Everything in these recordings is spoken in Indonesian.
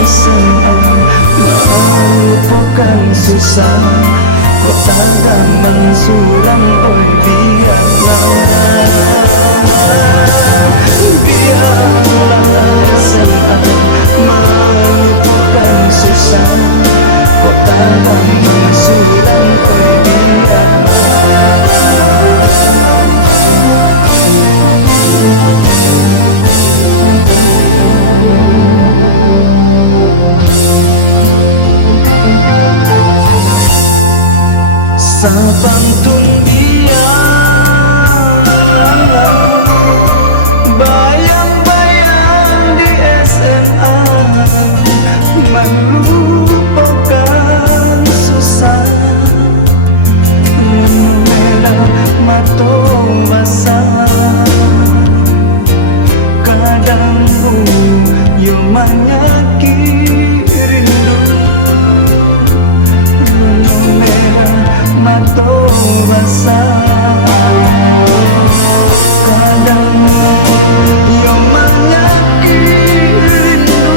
SMA melupakan susah, kota damang suram, oi biarlah. Biarlah SMA melupakan susah, kota damang suram, oi biarlah. Sabang dunia bayang-bayang di SMA melupakan susah, merah mata basah, kadang yo menyakiti rindu, mata basah, kadang yo menyakiti rindu.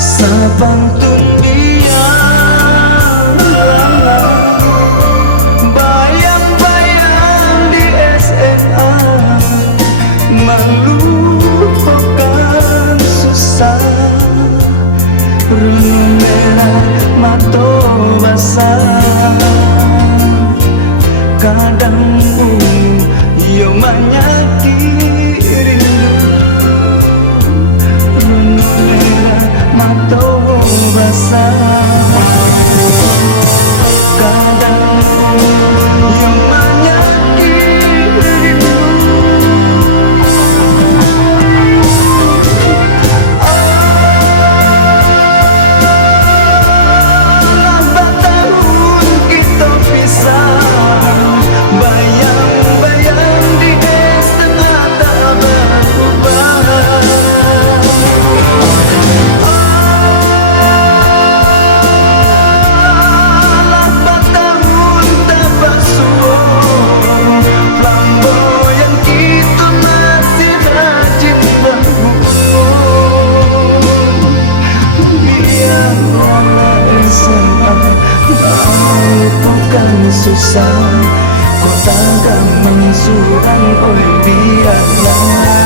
Sabang dunia bayang-bayang di SMA melupakan susah, renung merah mata basah, kadang yo menyakiti rindu, renung merah mata basah, kadang yang menyakiti rindu. Lambat tahun kita pisah, bayang-bayang di SMA tak berubah. Susah, kota damang suram, oi biarlah.